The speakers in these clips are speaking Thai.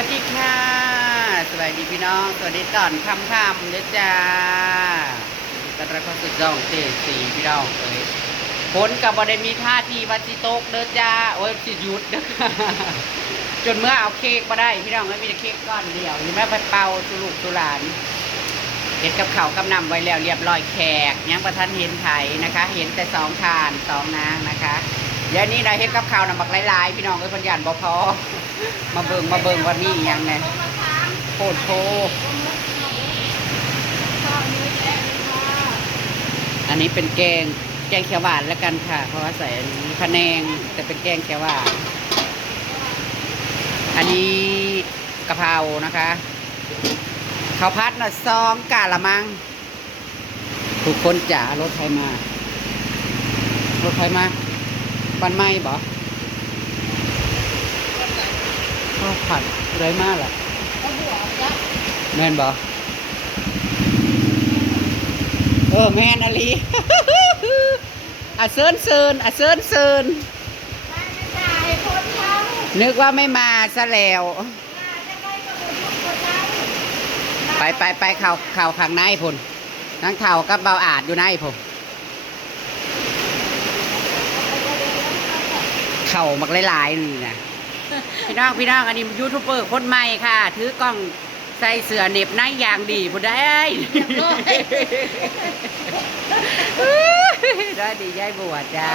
วัสดีค่ะสวัสดีพี่น้องสวัสดีตอนค่ำๆเด้อจ้าตอนรับเข้าสู่ช่องเจสีพี่น้องเลยฝนกับบอได้มีท่าทีวัติตกเด้อจ้าโอ้ยสิหยุดเด้อจนเมื่อเอาเค้กมาได้พี่น้องไม่มีแต่เค้กก้อนเดียวนี่แม่ไปเป่าสุลูกสุหลานเห็ดกับเขากำนำไว้แล้วเรียบร้อยแขกยังประทันเห็นไถนะคะ เห็นแต่2 ทาน2 นางนะคะเดี๋ยวนี้เราเห็ดกับเขาวนำบักหลายๆพี่น้องเอ้ยพันยันบ่พอมาเบิ่งว่ามีอย่างไงโคตรโพอันนี้เป็นแกงเขียวหวานแล้วกันค่ะเพราะว่าใส่พะแนงแต่เป็นแกงเขียวหวานอันนี้กะเพรานะคะข้าวผัดน่ะ2 กะละมังทุกคนจ๋ารถใครมาปันไม้บ่ข้าวผัดอะไรมากล่ะแม่นบ่แม่นอลีเซินนึกว่าไม่มาซะแล้วไปเข่าข้างในพุ่นนั่งเข่ากับเบาอาดอยู่ในพุ่นเข่ามักหลายๆนี่นะพี่น้องอันนี้ยูทูบเบอร์คนใหม่ค่ะถือกล้องใส่เสื้อเน็บในอย่างดีพุ่นได้ได้ดียายบัวจ้า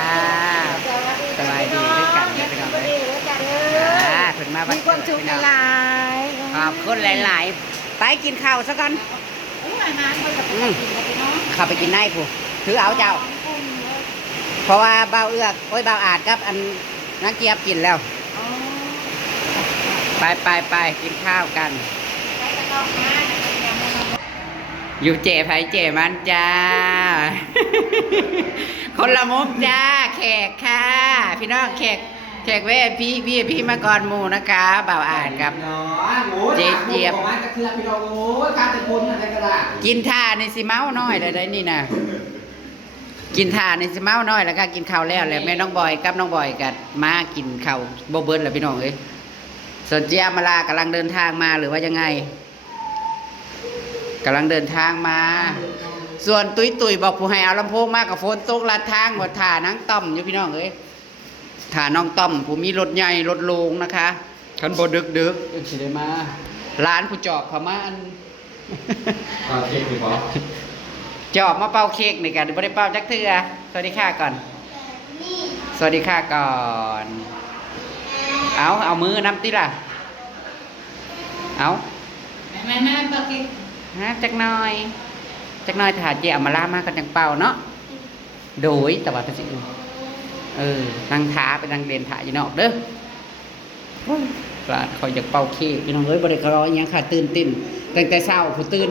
สบายดีด้วยกันนะพี่น้องถึงมาวันเกิดพี่น้องขอบคุณหลายๆไปกินข้าวซะก่อนข้าไปกินในผู้ถือเอาเจ้าเพราะว่าเบาเอือกเบาอาดกับอันนักเกียบกินแล้วไปกินข้าวกันอยู่เจ๋ไผเจ๋มันจ้าคนละมุมจ้าแขกค่ะพี่น้องแขกเว้พี่มาก่อนหมูนะคะบ่าวอ่านครับเจี๊ยบกินท่าในสิเมาน้อยได้นี่นะกินท่าในสิเมาน้อยแล้วก็กินข้าวแล้วแหละแม่น้องบอยกับน้องบอยกันมากินข้าวโบเบิ้ลแหละพี่น้องเอ้ยส่วนเจี๊ยบมาลากำลังเดินทางมาหรือว่ายังไงกำลังเดินทางมาส่วนตุยบอกผู้ให้เอาลำโพงมากกับโฟนตกลัดทางหมดถ่านังต้อมอยู่พี่น้องเอ้ยถ่าน้องต้อมผู้มีรถใหญ่รถโลงนะคะขันบดึกสิได้มาร้านผู้จอบเขามาอันเค้กหรือเปล่าจอบมาเป่าเค้กนี่กันไม่ได้เป่าจักเทือสวัสดีค่ะก่อนสวัสดีค่ะก่อนเอามือน้ำติล่ะเอาแม่เป่าเค้กจักหน่อยถ่าเจียมาล่ามากันจังเป่าเนาะโดยแต่ว่าจะสินั่งท้าไปนั่งเด่นถ่าอยู่นอกเด้อปลาคอยอยากเป่าเค้กพี่น้องเอ้ยบริการยังค่ะตื่นตั้งแต่เช้าผู้ตื่น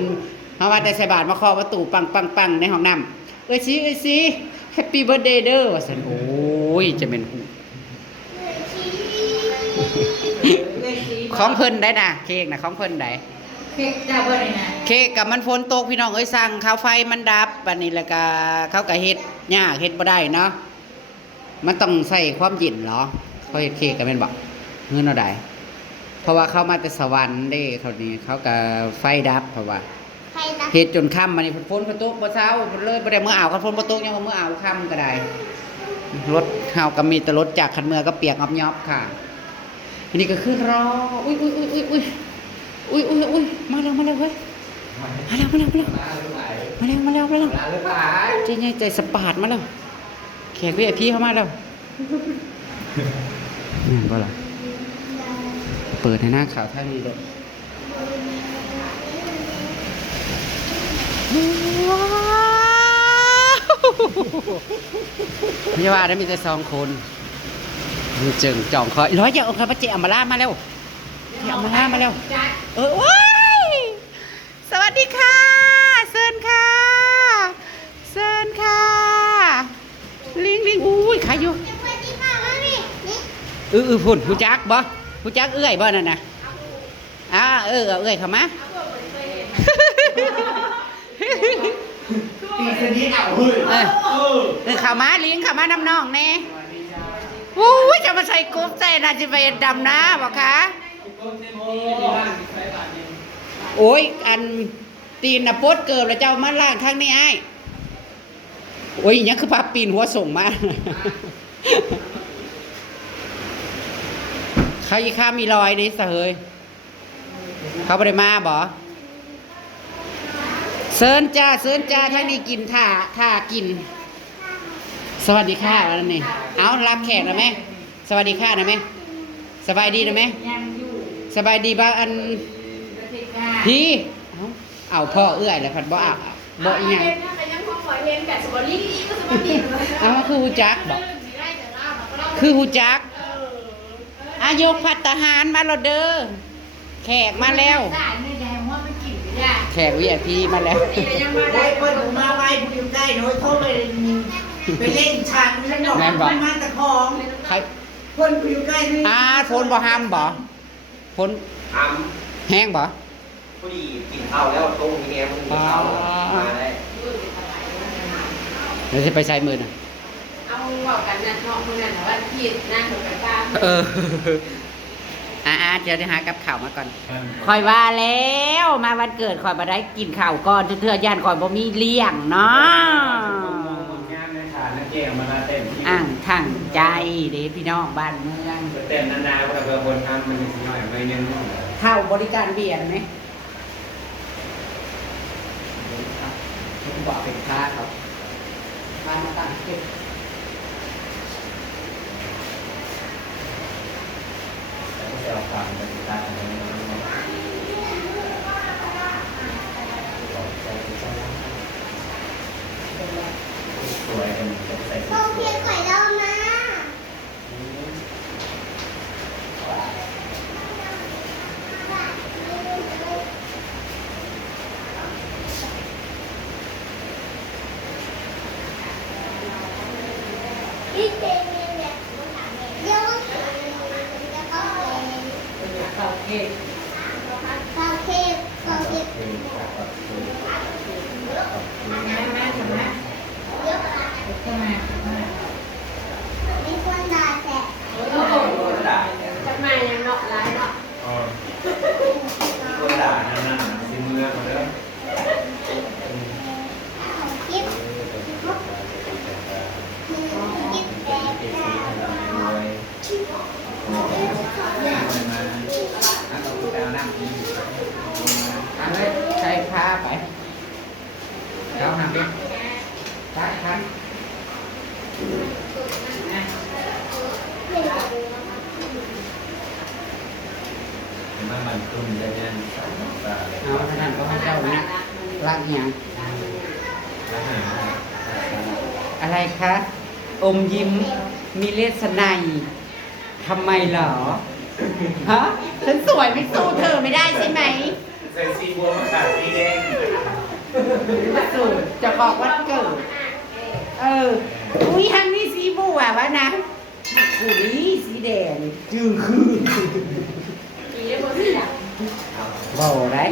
เพราะว่าแต่ใส่บาตรมาเคาะประตูปังในห้องน้ำสิแฮปปี้เบิร์ดเดย์เด้อว่าสันโอ้ยจะเป็นของเพิ่นได้นะเค้กนะของเพิ่นได้เค้กเจ้าเบอร์ไหนนะเค้กกับมันฝนตกพี่น้องเอ้ยสั่งข้าวไฟมันดับบัดนี้แล้วก็เขาก็เฮ็ดยากเฮ็ดบ่ได้เนาะมันต้องใส่ความเย็นเหรอเขาเฮ็ดเค้กก็แม่นบ่เงินเอาได้เพราะว่าเขามาแต่สวรรค์เด้เขานี่เขาก็ไฟดับเพราะว่าเฮ็ดจนค่ำมานี่ฝนตกบ่เช้าเลยบ่ได้มื้ออ่าวคันฝนบ่ตกยังว่ามื้ออ่าวค่ำก็ได้รถเฮาก็มีแต่รถจากคันเมือก็เปียกยอบๆค่ะอันนี้ก็คือรออุ้ยมาแล้วเฮ้ยมาแล้วใจสปาดมาแล้วแขกVIPเข้ามาแล้วนี่บ่ล่ะเปิดให้หน้าข่าวท่านี้ด้วยพี่ว่าได้มีแต่2 คนจึงจ่องคอยร้อยเดียวเอาครับป้าเจอมาล่ามาแล้วเอามาล่ามาแล้วว้ายสวัสดีค่ะเซินค่ะลิงอุ้ยใครอยู่พุ่นผู้จักบ่ผู้จักเอื้อยบ่นั่นน่ะเอื้อยเข้ามาตีสนิทเอาเฮ้ยเข้ามาลิงเข้ามาน้ำน้องแน่ อู้ยจะมาใส่กรุ๊ปใส่น่าจะไปดำน้าบอกคะ โอ้ยอันตีนน่ะปดเกิบแล้วเจ้ามาล่างทางนี้ไอ้โอ้ยยังคือพาปีนหัวส่งมา เขาอีข้ามีรอยนี่สะเฮยเขาบ่ได้มาบ่เซินจ้าทางนี้กินท่ากิน สวัสดีค่ะแล้วนี่เอารับแขกนะแม่สวัสดีค่ะนะแม่สบายดีนะแม่ ยังอยู่ สบายดีบ้างอัน ประเทศกา พี่เอาพ่อเอื้อยแล้วพัดบ่เอาบ่อีหยัง ไปยังพ่อขอเห็นกับสบอรี่ดีก็สบอรี่เลย เอามาคือฮู้จักบ่คือฮู้จักอายกภัตตาหารมาแล้วเด้อแขกมาแล้ว ได้เนื้อแดงว่ามันกินไม่ได้ แขก VIP มาแล้ว นี่ยังมา ได้ ได้ เพิ่นมาไว้ผู้อยู่ใกล้โดยเขาไปเล่นชันนั่นดอกมันมาตะคอง ใคร เพิ่นผู้อยู่ใกล้นี่ ฝนบ่ห้ามบ่ฝน ท แห้งบ่ ำพอดีกินข้าวแล้วโต๊ะมีแง่มันกินข้าวมาได้ เดี๋ยวจะไปใช้มือน่ะ เอาบอกกันนะน้องคนนั้นว่าผิดนั่งถูกกันบ้าง เดี๋ยวจะหากับข้าวมาก่อนคอยว่าแล้วมาวันเกิดคอยมาได้กินข้าวก่อนเทื่อย่านคอยบ่มีเลี้ยงเนาะ งานในฐานนักเก่งมาเต็มที่ อ่างทางใจเด้พี่น้องบ้านเมือง เต็มนานๆคนละคนทำมันนิดหน่อยไม่นึง เข้าบริการเบียร์ไหมผมบอกเป็นค้าครับบ้านมาตั้งเก็บ เซลล์ความเป็นการทำงานสวยกันใส่ โอเคไข่ดาวนะ พี่เจนเนี่ยเดี๋ยวข้าวเค้ก ข้าวเค้กข้าวเค้ก แม่แม่ทำไม เดี๋ยว ทำไม มีคนด่าแสบ ทำไมยังเนาะร้ายเนาะ คนด่านั่นน่ะซิมเมืองมาเด้อ กิ๊บกิ๊บแดง เด็กสีทำงานรวยมาแล้วเราไปเอาน้ำกิน อันนี้ใช้ผ้าไปเราหันดิตักทัน มาบันกลุ่มได้ยังสองตาเลย เอาขนาดก็ให้เจ้าเนี่ยรักเหียง แล้วหา อะไรคะ อมยิ้ม มีเลสไนยทำไมเหรอ ฮะ ฉันสวยไม่สู้เธอไม่ได้ใช่ไหม ใส่สีบัวมาขาดสีแดง สูตรจะบอกวันเกิด อุ้ยทางนี้สีบัววะนะกูนี่สีแดงจึงคือ อีเลี้ยงบนที่อ่ะ บอกได้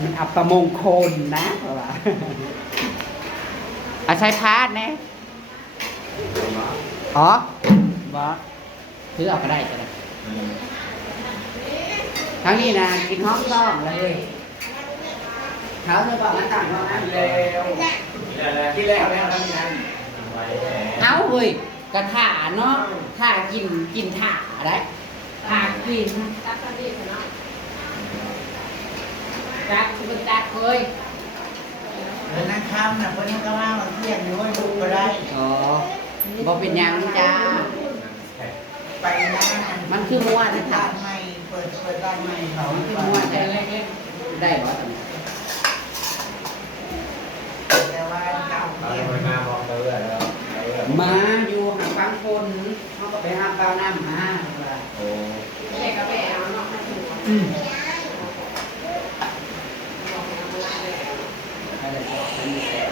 มันอัปมงคลนะเพราะว่าอาใช้พาดนะอ๋อบอถือเอาก็ได้จ้ะนะทั้งนี้นะกินห้องต้องเลยเขาเธอบอกมันต่างห้องนั้นเร็ว ที่แรกแล้วทำงาน เอาเว้ยกระถาเนาะถากินถาได้ถากิน ตักกะดีเนาะ จักคุณจักเคย นั่งข้ามนะเพิ่นก็ว่าเที่ยงอยู่ว่าลูกก็ได้ อ๋อบ่เป็นหยังจ้า ไปนะ มันคือมัวนะ บ้า คะ นใหม่เปิดบ้านใหม่เขา มันคือมัวแต่เล็กๆได้บ่ แต่ว่าเก่า เรา เที่ยง ไปมาบอกเราแล้ว มาอยู่หางบางคนเขาก็ไปหาเปล่าน้ำมาว่า โอ้ เด็กกาแฟเอาเนาะให้ถูก อะไรก็เป็นแซ่บ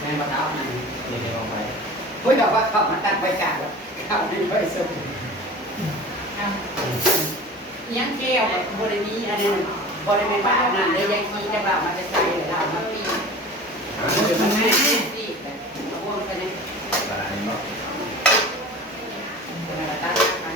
แม่มาเท้าหน่อย นี่ให้ลองไป เฮ้ยบอกว่าเขามาตัดไปกาดว่าเขาไม่ค่อยสุกยังแก้วแบบบริมีอันนี้บริมีบ้านนั่นเลยยังขี้แต่ว่ามันจะใส่เรามาปีมันแม่สิเอาวนไปเนี่ย อะไรเนาะ เป็นอะไรตั้งไป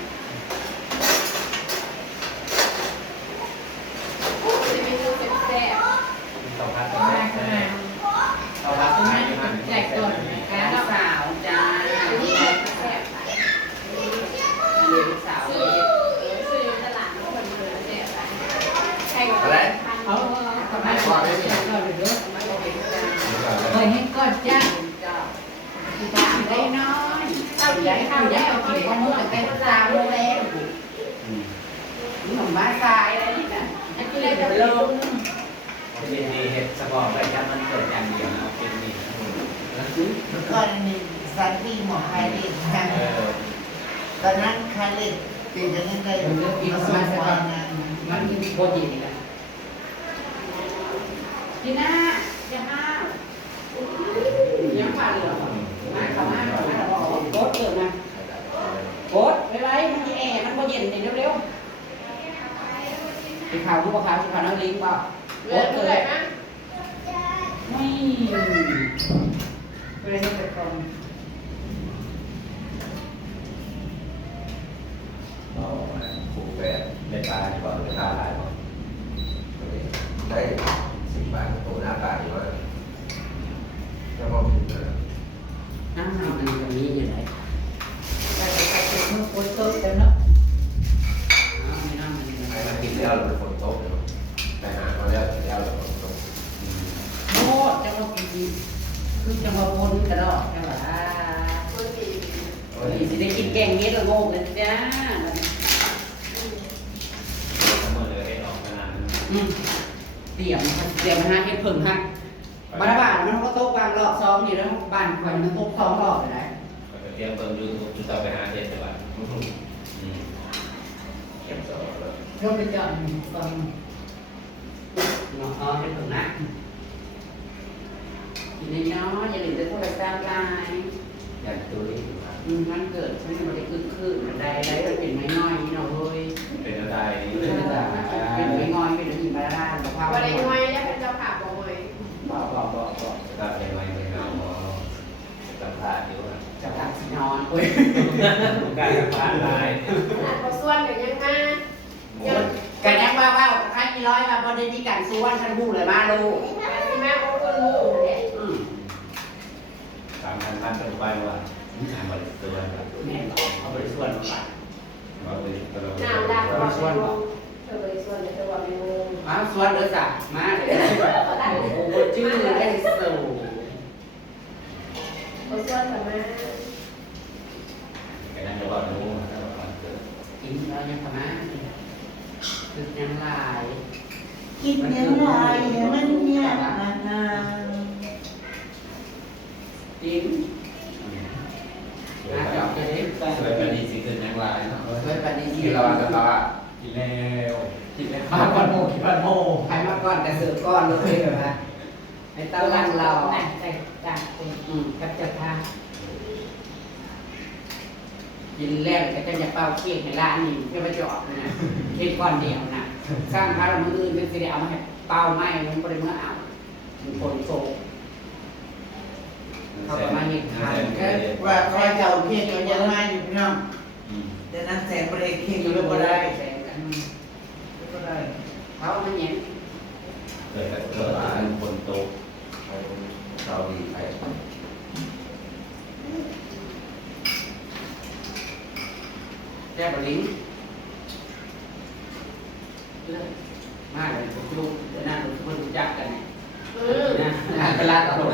เลยลูกสาว ซื้ เล อย ซื้ออยู่ตลาดแล้วคนเดินเสียไปใครก็ อะไร เอาทำไมก่อนเลยเนี่ยก่อนเลยเด้อเคยให้ก่อนจ้าถามได้น้อยเอาใหญ่เอาใหญ่เอากินก็มือแต่เป็น3 โมงแล้วนี่ของบ้านทรายอะไรนี่นะอันนี้เลยจะลง เป็นมีเห็ดสปอร์ตไปจำมันเกิดอย่างเดียวนะเป็นมี ก่อนนี้สันติหมอไฮเล็กนะตอนนั้นไฮเล็กเป็นยังไงมาสมัครงาน มันมีโปรตีนอีกแล้วพี่น้าอย่าห้าวยังผ่าเหลือมาเข้ามาบอกโคตรเกิดนะโคตรไปไรมันแอร์มันบ่เย็นนี่เร็วๆไปข่าวผู้ประกาศข่าวนักลิงป่ะโค เรื่ ตรเกิ อย ด ๆนะ ไม่ไปเล่นแต่ก่อน อ๋อผูกแบบในปลาดีกว่าในปลาลายได้10 บาทตัวหน้าปลาดีกว่าจะมองถึงเลย น้ำมันตรงนี้อยู่ไหน ไปเมื่อโคตรต้นแล้วเนาะ ไม่น้ำมัน ใครมากินแล้วเราเป็นฝนตกเลยไปหาเขาแล้วเราฝนตก โคตรจะมากินคือจะมาพ้นกระดอกใช่ไหม คนดี สิได้กินแกงเม็ดละโงกเลยจ้า เสมอเลยให้ออกขนาดนั้น เตรียมหาเห็ดผึ่งฮะบ้านบ้านมันก็โต๊ะวางรอบ2อยู่แล้วบ้านข่อยมันโต๊ะ2 รอบเลยนะ เตรียมเปิดยูทูบจะไปหาเด็ดดีกว่าเก็บสอบแล้ว เราไปจอดตอน อ๋อเห็ดผึ่งนะกินน้อยอย่าลืมจะโทรศัพท์ไลน์ อยากตัวนี้ มันเกิดฉันมันได้คืนมันได้มันเป็นไม่น้อยนี่เนาะเฮ้ย เป็นอะไร เป็นไม่น้อยเป็นหิมะลาดกับข้าว วันนี้น้อยแล้วเป็นเจ้าขาบ่อย บอก จะตัดยังไงไม่เอาจะพลาดอยู่อ่ะ จะตัดสินอนเว้ย การจะพลาดลาย ขนาดพอส่วนกันยังมา กันยังว่าข้ากี่ร้อยมาบนได้มีการส่วนฉันพูดเลยมาลูก ที่แม่โอ้คนมูเนี่ย 3,000เป็นไปว่าทำบริสุทธิ์แบบ แม่บอกเอาไปส่วนมา บริสุทธิ์ น้ำดักบอกไม่งเธอเลยส่วนเธอบอกไม่งง เอาส่วนเลยจ้ะมาเดี๋ยวโอ้ชื่อได้สู พอส่วนสามารถ cái này gọi đúng không? Nó gọi là กินแล้วยังทำไมตึกยังลาย กินยังไงมันเนี่ยนะ กิน Rồi cái này chỉ cần nhắc lại nó เฮ้ยวันนี้ Khi lo cho nó ạ Thì leo Thì leo มาก่อนโมใครมาก่อนแต่เสือก้อนเลยเหรอฮะไอ้เต้าลังเรา ใส่จานเป็นกับจับผ้า กินแล้วก็จะเป่าเค้กในร้านนี่เพื่อมาจอดนะเค้กก้อนเดียวนะสร้างพระมืออื่นเป็นสิได้เอามาให้เป่าไม้มันบ่ได้เมื่อเอามันคนโซเขาก็มาเห็นทาน ว่าคอยเจ้าเพียงยังมาอยู่พี่น้องแต่นั้นแสงเบรกเพียงอยู่แล้วก็ได้ แสงกัน ก็ได้ เขามาเห็น Rồi cái cơ bản quần tốt Sau thì phải แก้บลิ้นมาเลยผมดูนั่นผมรู้จักกัน นะเวลาตลก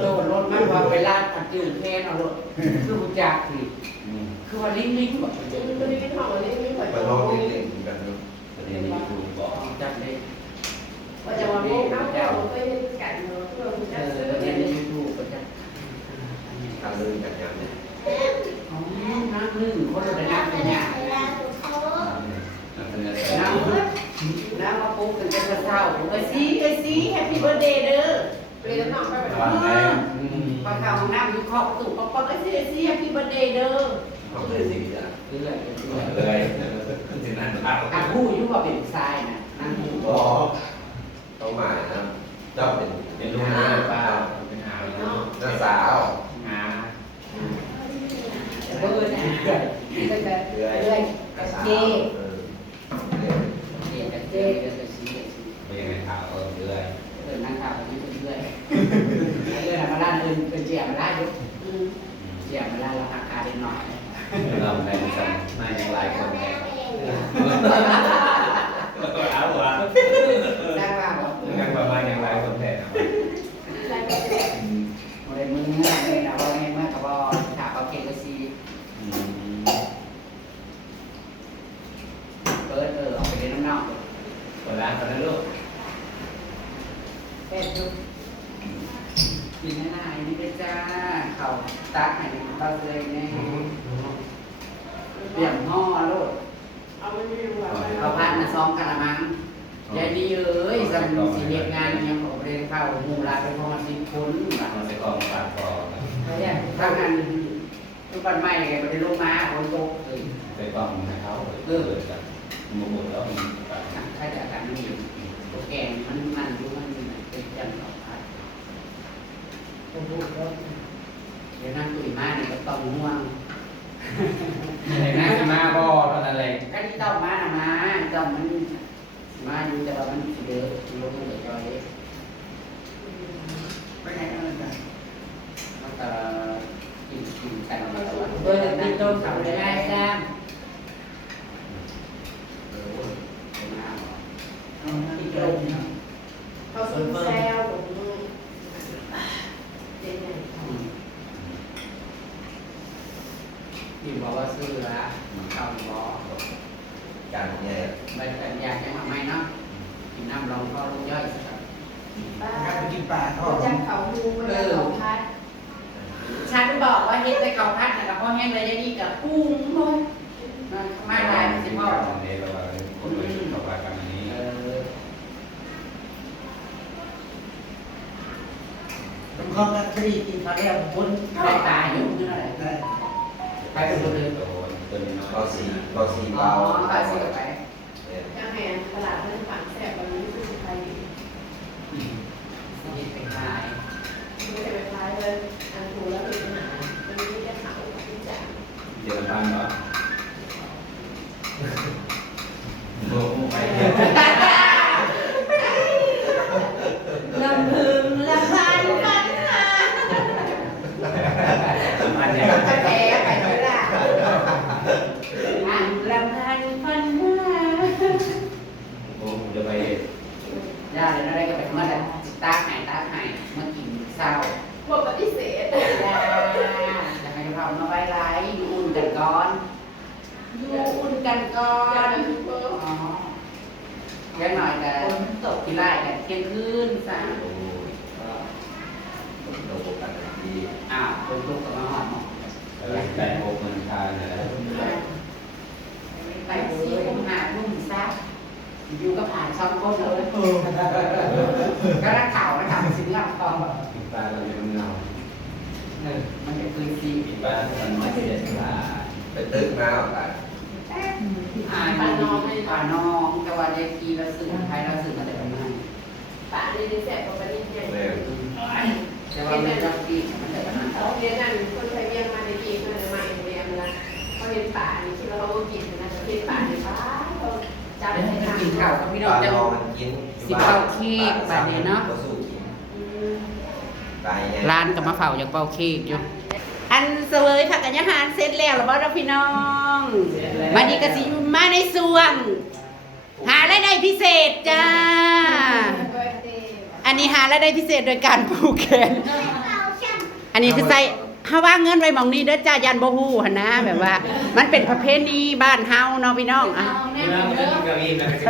โดนรถมากกว่าเวลาปัดจืดแค่เอารถคือรู้จักคือว่าลิ้นแบบ ตัวนี้เป็นของอันนี้ไม่ค่อย Phải โต lo cái lệnh gần đâu Cho nên mình cũng bỏ จับเลย ว่าจะมาโม่ข้าวเจ้าเคยเห็นกันเนาะเพื่อคุณจะซื้อ เรี เนี่ย ย นในยูทูบก็จะ Tăng lương chặt chắn đấy อ๋อน้ำนึ่งคนละน้ำเป็นอย่าง น้ำมาปุ๊บกันจะเศร้าไอ้ซีแฮปปี้เบิร์ดเดย์เด้อ เรียนน้องไปแบบ Hoàn em พอเข้าห้องน้ำอยู่ขอบประตูป๊อกไอ้ซีแฮปปี้เบิร์ดเดย์เด้อ Không thể gì cả เรื่อย Lười Thì năn áo อ่ะผู้อยู่ว่าเป็นทรายนะนั่งผู้ Bỏ Không phải nó Đâu Đến lúc nó vào Bên áo Nó xáo À เบิร์ดนะก็จะ Lười เรื่อย Nó xáo เจ๊ Ừ เรียนกับเจ๊เรียนกับซี Bây giờ này thảo ở lười เดินนั่งข่าวไปนี่เรื่อยเรื่อยมาด้านอื่นเป็นเจียมาด้านยุเจียมาด้านราคาเด็กหน่อย เราในสัมมาอย่างหลายคนแน่เอาหัว ได้ป่ะบอก ยังประมาณอย่างหลายคนแน่ โมเดลมือเมื่อเลยนะว่าเมื่อกับว่าถามเอาเกลซีเปิดออกไปเล่นน้ำนอก เวลาตอนนั้นลูก เป็ดดูกินง่ายๆนี่เลยจ้าเขาตักให้เบาเลยเนี่ยเปลี่ยนห่อลูก เอาไม่ได้รู้ว่า เขาพัดนะซ้อมกันละมั้งยายดีเอ้ยสำสีเหตุงานยังผมเรียนเข้าหมู่ลาไปพอมา10 คนแบบ มันจะกองปากคอ ทางนั้นทุกวันใหม่ไงมันได้ลงมาคนโตเลย ไปกองให้เขาจากหมดแล้ว ถ้าจะการนี่ตัวแกงมันรู้มันเป็นจันทร์ต่อพัดเดี๋ยวนั่งตุยมาเนี่ยก็ต้องห่วง เห็นไหมมาบ่อตอนอะไร ก็ที่ต้องมานะมาต้องมันมาอยู่แต่ว่ามันเยอะลงมันจอยไปไหนกันเลยจ้ะมันก็กินกันมาตลอด เบอร์ติดตัวเขาได้จ้า ติดลม เขาซื้อแซวผมเจ๊เนี่ย ที่บอกว่าซื้อละเข้าบอก การเนี่ย ใบกันยาแค่ทำไมเนาะกินน้ำลองก็ลงย่อยสัก ป้า ไปกินปลาทอด จับเขาดูมันเขาพัด ฉันบอกว่าเฮ็ดแต่เขาพัดนะเพราะแห้งเลยจะดีกับปุ้งเลยมาหลายมันสิพ่อ ตอนนี้เราคนไปเข้าไปกันนี้ ต้องเข้ากันพอดีกินปลาแก้วคน ได้ตายอยู่นี่อะไร ได้ ไปเป็นคนเลย ตัวนี้น้อย ก็สี อ๋อ เบา ไปสิกับไป เจ้าแม่ตลาดนั้นฝังแสบวันนี้คือใคร สิไปขาย ไม่ได้ไปคล้ายเลยอันถูแล้วเป็นปัญหามันไม่ได้เขาที่จะ เดือนพันเนาะโอ้ไป ลำพึงลำพันปัญหา มันเนี่ย ไปแพ้ไปไม่ได้ลำพันพันหน้า โอ้จะไป ย่าเลยนะได้ก็ไปเมื่อไหร่ตาหายเมื่อกินเศร้า บอกปฏิเสธ ย่าจะให้เขามาไว้ไรอยู่อุ่นกันก่อนอยู่อุ่นกันก่อ อย่าน อ๋อยังหน่อยแต่ตกที่ไร่แต่เที่ยงคืนซะ โอ้โหกันดี อ้าวคนลูกก็มาหอดหมด แต่โอ้มันทานนะ ไป4 ทุ่ม 5 ทุ่มซะอยู่กับผ่านช่องก้นเลยก็รักข่าวนะครับสิ่งที่เราทำ กินปลาเราเป็นเงา มันจะคืนซี กินปลามันไม่เสียปลา ไปตึกมาอ่ะ ป่าน้องแต่ว่าเด็กกีเราสื่อไทยเราสื่อมาแต่ประมาณ ป่านี่แสบกว่าปฏิเสธ แม่ แต่ว่าไม่ต้องปีมันแต่ประมาณ เขาเรียนนั่นคนไทยเรียนมาในปีมันจะมาเรียนละเขาเรียนป่านี่ที่เราเขากินนะเรียนป่าในป่าเขาจำ เป็น ไม่ ให้ ได้ กินข้าวกับพี่น้อง ปลา จะ ทองมันกิน สิเป่าเค้กแบบนี้เนาะ ก็สู้กินตายเนี่ย ร้านกับมะเฝ้าอย่างเป่าเค้กอยู่อันเสวยผักกัญญาหารเสร็จแล้วหรือเปล่าพี่น้องมาดีกสิมาในส่วง หารายได้พิเศษจ้า อันนี้หารายได้พิเศษโดยการผูกแขน อันนี้คือใส่เฮาว่าเงินไว้หมองนี้เด้อจ้ายันบ่ฮู้หั่นนะแบบว่า มันเป็นประเพณีบ้านเฮาเนาะพี่น้องอ่ะ เวลามันจะกินกะหรี่มันจะ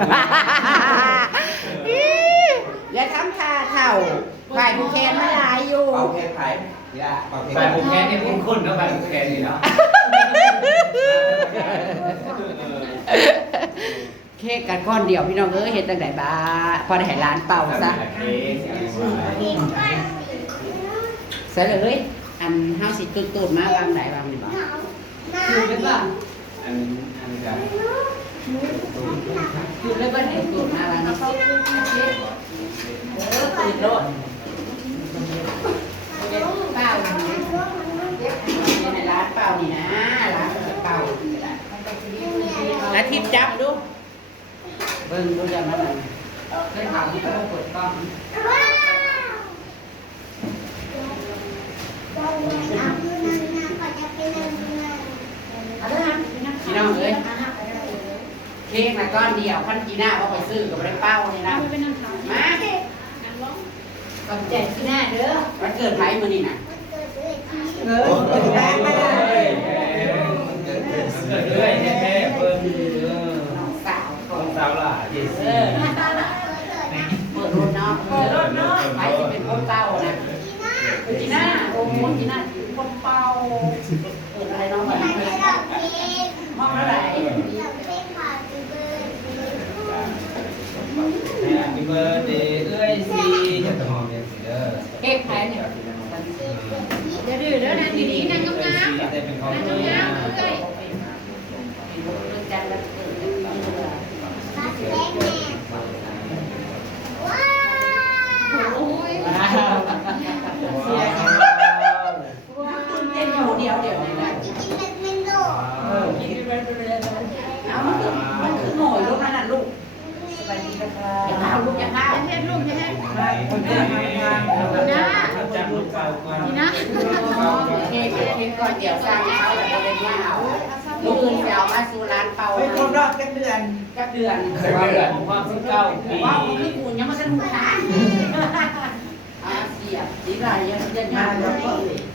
อย่าทำท่าเท่าฝ่ายผูกแขนมาหลายอยู่ เป่าแค่ไผ่เป่าแค่ ปลาบุกแคนนี่คุ้นๆเนาะปลาบุกแคนนี่เนาะ เค้กกันก้อนเดียวพี่น้องเอ้ยเฮ็ดจังได๋บ้าพอได้ให้ร้านเป่าซะ ใส่เลย อันเฮาสิตูดๆมาวางไหนวางนี่บ่คือได้บ่ อันจะ คือได้บ่ให้ตูดมาวางนี่ตูดโลดเป่าในร้านเป่านี่นะร้านเป่าแล้วทิพจับดูเบิ่งดูอย่างนั้นเคยถามที่เขาเปิดกล้อง เอาคืนนั้นนะก็จะเป็นเรื่องนั้น พี่น้องเอ้ยเค้กนะก้อนเดียวพันกีหน้าเอาไปซื้อกับไปเป้านี่นะมา ขอบใจที่หน้าเด้อ วันเกิดไผ่มื้อนี้น่ะ เออแม่มา เรื่อยแท้ๆเพิ่น น้องสาว ของสาวล่ะเจส เอ ซี่ อเปิดรถเนาะเปิดรถเนาะไผ่สิเป็นคนเป้านะกีหน้าโอ้โหกีหน้าเป็นคนเป้าเปิดอะไรน้องแบบนี้ห้องอะไร Happy birthday เอ้ยสิจะต้องหอมเนี่ยสิเด้อ เค้กแพ้เนี่ย อย่าดื้อเด้อนั่งดีๆนั่งงาม แต่เป็นของ ๆนั่ง ตัว งามๆเอ้ย จันทร์วันเกิด โอ้ย เสียเต้นอยู่เดียวเลยนะเอามันคือหน่อยลูกนั่นน่ะลูกอย่าข้าวลูกอย่าข้าว อย่าเฮ็ดลูกอย่าเฮ็ด คนเดียวนะจับลูกเป่าก่อน นี่นะ เค้กก่อนเดี๋ยวสร้างเขาแล้วก็เลยมาเอาลูกอื่นไปเอามาสู่ร้านเป่า ไปครบรอบกันเดือน กับเดือน ความ19 ปี ว้าวคือคุณยังมาสนุกนะเสียบสีลายยังยัง มา มา แล้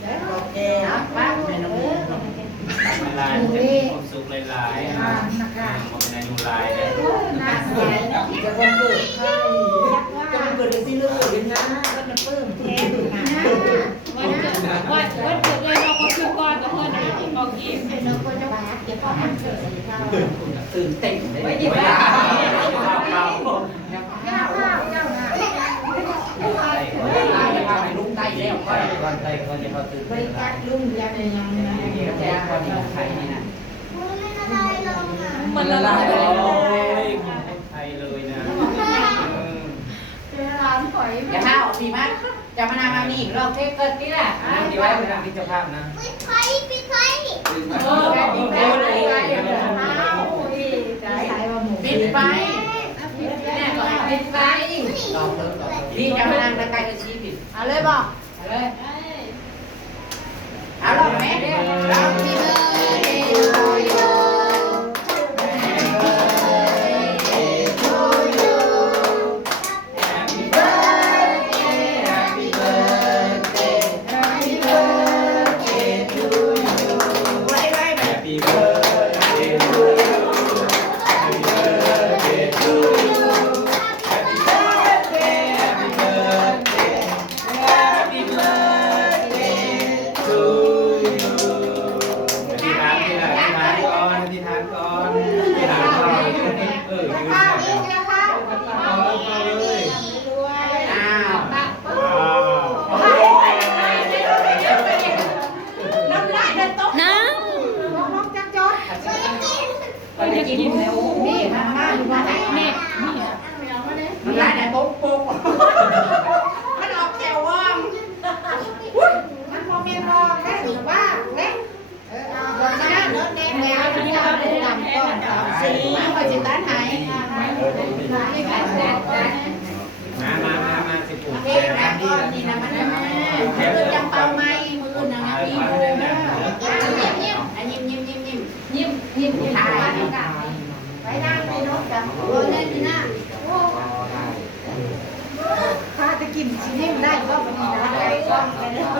แล้ว ว ก็ ก็ โอเค ป้าแม่น้อง ลายจะมีความสุขหลายๆนะผมเป็นอายุหลายเลย น่าสวย จะวันเกิดใครจะวันเกิดสิลูกเป็นนะก็จะปลื้มแทนนะ วันเกิดเลยเราก็คือก่อนกับเพื่อนนะบอกกิน ตื่นเต้นเลย ไม่ดีมาก เจ้าข้าวเจ้าหน้า จะพาไปลุงไตแล้ว ก่อนไปก่อนจะมาตื่น บริการลุงยังยังนะ แจ้งก่อนที่ไข่นี่นะ มันละลายไป โอ้ เลย ยไทยเลยนะ เจอร้านหอย อย่าข้าวสีมัดจะมานามานี่เราเค้กเกิดที่แหละ ดีไว้เป็นพิจารณานะ เออแบบนี้แบบนี้ปิดไฟแม่ก็ปิดไฟดีจะมานั่งใกล้ๆชี้ผิด เอาเลยบอก เลยเอาลองแม่ลองที่เลย Happy birthday to you Happy birthday to you Happy birthday Happy birthday Happy birthday to you อธิษฐานก่อนอธิษฐานก่อนอธิษฐานก่อนยืนเอาเลย อ้าว น้ำลายเดินโต๊ะน้ำล็อกจักจอด ก็จะกินแล้ว นี่มาดูมานี่นี่ มันร้ายแต่ปุ๊บปุ๊บมันออกแถวว่าง มันพอเมียรอได้หรือว่าเล็กบนหน้าเนื้อแดงแล้วที่เราได้นำก้อนสี มาไปจิตด้านไหน มาสิปู่ เค้กนะก้อนนี่นะมันนะมือจังเป่าไม้มือนะงั้นนี่ยิ้มถ่าย ไปนั่งไปรถกับโอ้ยนี่นะโอ้ข้าจะกินชิ้นนี้ได้ก็พอดีนะไปก็ไปแล้ว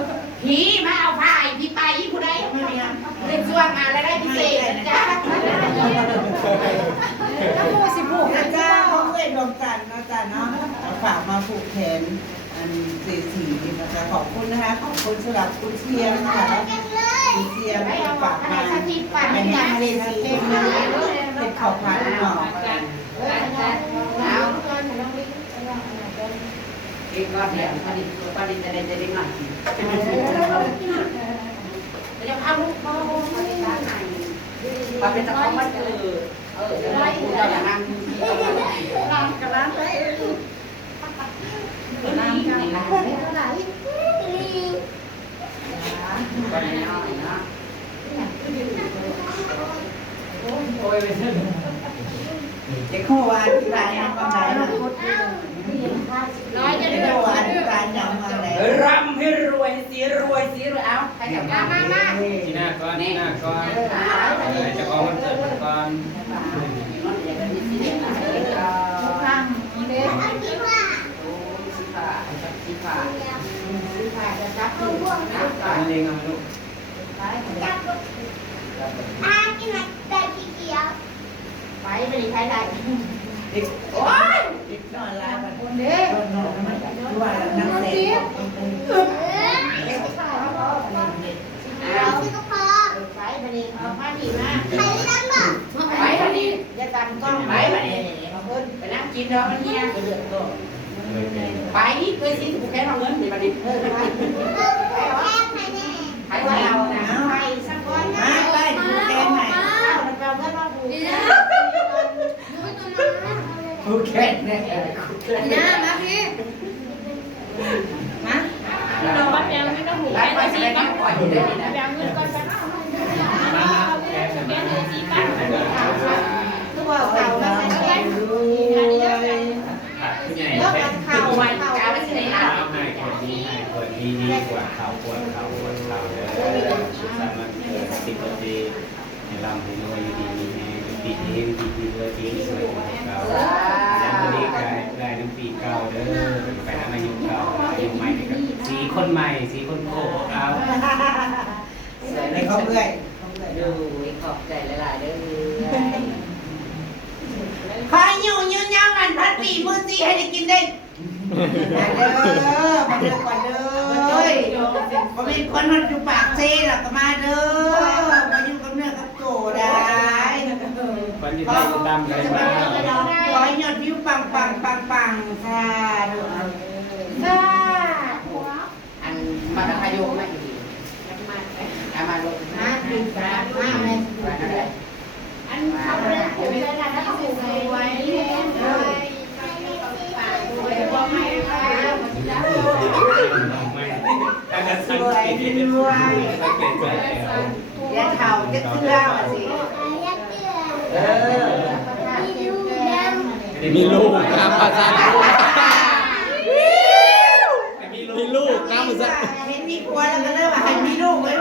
ผีมาเอาผ้าพี่ไปผู้ใดเล่นช่วงงานแล้วได้พิเศษนะจ๊ะ ถ้าพูดสิพูด นะ นะ จ๊ะ เจ้า ห้องเวทดวงจันทร์นะจ๊ะเนาะฝากมาผูกแขนอันสีนะคะขอบคุณนะคะขอบคุณสำหรับคุณเชียร์นะคะคุณเชียร์ ไม่เอา ฝาก อะไร มา สักทีปั่น อัน ไม่ นี้ ได้ มาเล เลย เซีย เก่ง นะ เลย เป็นขอบพันหน่อ เอา เค้กก้อนเนี่ยผลิตจะได้หน่อยจะพาลูกพ่อมาในร้านไหนมาเป็นตะคองมันเจอเดี๋ยวคุณจะอย่างนั้น ร้านกับร้านไป ร้านกันร้าน เท่าไหร่ ก็ไม่น้อยนะ โอ้ยไปเถอะ จะคู่ว่าอธิบายยังก็ได้น้อยจะ จะ ได้ คู่ว่าอธิบายยังก็ได้ รำให้รวยสิรวยสิรวยเอาใครจะมา ที่หน้าก่อนที่หน้าก่อนจะออกมันเกิดก่อน ข้างเด็ก เอาที่ว่า จะจับตัวนะ มันเองเอาลูก จับอากินอะไรได้กี่เกี่ยว ไปไม่ได้ใครได้ โอ้ยอีกหน่อยละมัน คนเด็ก โดนมันว่าน้ำเสีย เราซื้อกระเพาะ ไปไม่ได้เอามาดีมาก ใครได้บ้าง ไปไม่ได้จะตามกล้องไปไม่ได้ไปนั่งกินเดี๋ยวมันเฮีย ไปเคยสิผูกแขนเอาเงินไปบัดนี้ แค่ไหนแน่ ไปไว้เอานะไปสักคนนะ มาไปดูแกงไหน เอาแล้วแปลว่าเราดูนะ ดูแกงเนี่ย นะมาพี่มาเราวัดยังไม่ต้องหู ไล่ไปสิได้ปล่อยได้นะ แบงเงินก่อนไป มาแกงแกง ตัวเก่าแล้วใส่แกง ผู้ใหญ่ แล้ว แค่ เข่าไว้เข่าไม่ใช่ ข้าวให้คนดีให้คนดีดีกว่าข้าวควรข้าวควรข้าวเด้อสุขสันต์วันเกิด10 ปีให้ร่ำให้รวยอยู่ดีมีแรงปีนี้ปีรวยปีนี้สวยกว่าเก่าแล้ววันนี้ได้น้ำปีเก่าเด้อไปน้ำอายุเก่าอายุใหม่นี่ก็สีคนใหม่สีคนโก้เอา ในเขาเพื่อย ดูขอบใจหลายๆเด้อ ขออยู่ยืนยันมันพัดปีมือซีให้ได้กินได้มาเด้อมาเด้อก่อนเด้อผมเป็นคนมันอยู่ปากเซ่หรอกก็มาเด้อมาอยู่กับเนื้อกับโตได้ วันนี้ได้ยินดำเลยมา ขอให้ยอดวิวปังปังปังปังค่ะดูเอา จ้า อันมาทายกมาอีกเอามาลง มาดึงมาเลย อันทำเลยผมเลยนะถ้าถูกไว้เลยไว้ว่าไม่ค่ะ สวยด้วยยัดเข่าจะเสื้อมาสิ ยักษ์เตี้ย เออ มีลูกแล้ว มีลูกครับอาจารย์มีลูกน้ำมันจะ เห็นมีผัวแล้วก็เริ่มว่าให้มีลูกไว้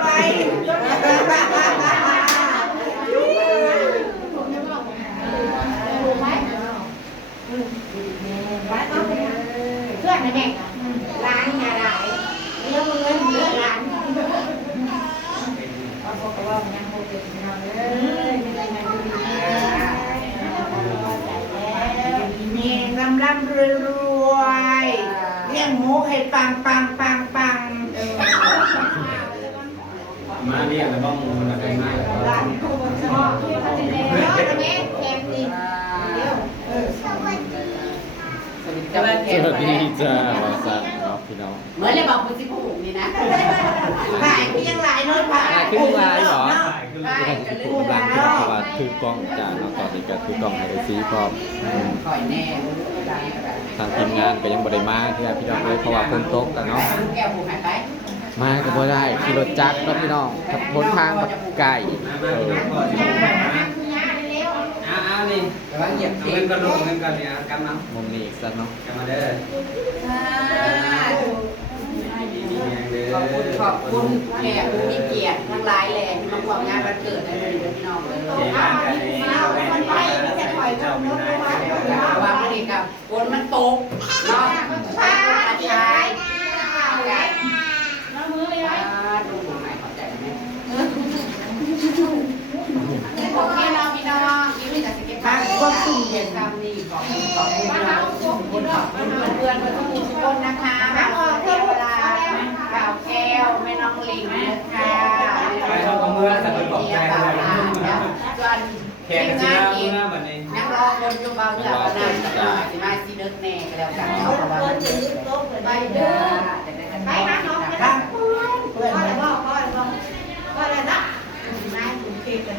เพื่อนนะแม่ร้านยาหลายเลี้ยงเงินเลี้ยงร้านเอาพวกเรายังโมเดลเราเลยไม่ได้มาดูดี มีลำลำรวยรวยเลี้ยงหมูให้ปังปังปังปัง มาเรียกแล้วบ้องมูลอะไรมาก ร้านคู่ชอบ แม่แคมดีเดี๋ยว สวัสดี สวัสดีจ้าแก สวัสดีจ้าว่าซันเนาะพี่น้อง เหมือนเลยบอกคุณสิผูกนี่นะ ขายเพียงหลายน้อยผ่า ขึ้นลายเหรอ ได้กันเลย กำลังเป็นภาวะถือกล้องจ้าเนาะตอนนี้ก็ถือกล้องให้ได้ซีพร้อม คอยแน่ ทางทีมงานก็ยังบ่ได้มาที่พี่น้องเลยเพราะว่าฝนตกกันเนาะ แก้วผูกหายไป มาก็บ่ได้ขี่รถจักรเนาะพี่น้องขับพ้นทางแบบไก่เอานี่ ระวังเหยียบตีน กันลงกันกันเนี่ยกันมามุมนี้อีกสักเนาะกันมาเด้อ ขอบคุณขอบคุณแขกผู้มีเกียรติทั้งหลายแหล่ที่มาร่วมงานวันเกิดในวันนี้พี่น้องเลย เจ๊มากันนี่คนไปจะปล่อยเจ้าเป็นนาย ว่าวันนี้กับฝนมันตกเนาะฟ้าใช้น้ำมือเลยไหมดูตรงไหนเข้าใจไหมโอเคเราพี่น้องยิ้มจากสกิปบ้างก็สุ่มเย็นคำนี้ขอบคุณขอบคุณขอบคุณเพื่อนๆทุกคนนะคะแบบเทวดาบ่าวแก้วแม่น้องลิงนะคะ ไปเขาเอามือแต่เป็นบอกใจเลย ส่วน แขกกระเจี๊ยบมือแบบนี้ นักร้องคนจุบาเมื่อวันนั้นสิมาซีเนิร์ดแน่ก็แล้วกันเพราะว่ามันเยอะ ไปเด้อไปหาน้องกันนะ เพื่อน ก็เลยบอกก็เลยนะนายคุณเกศกัน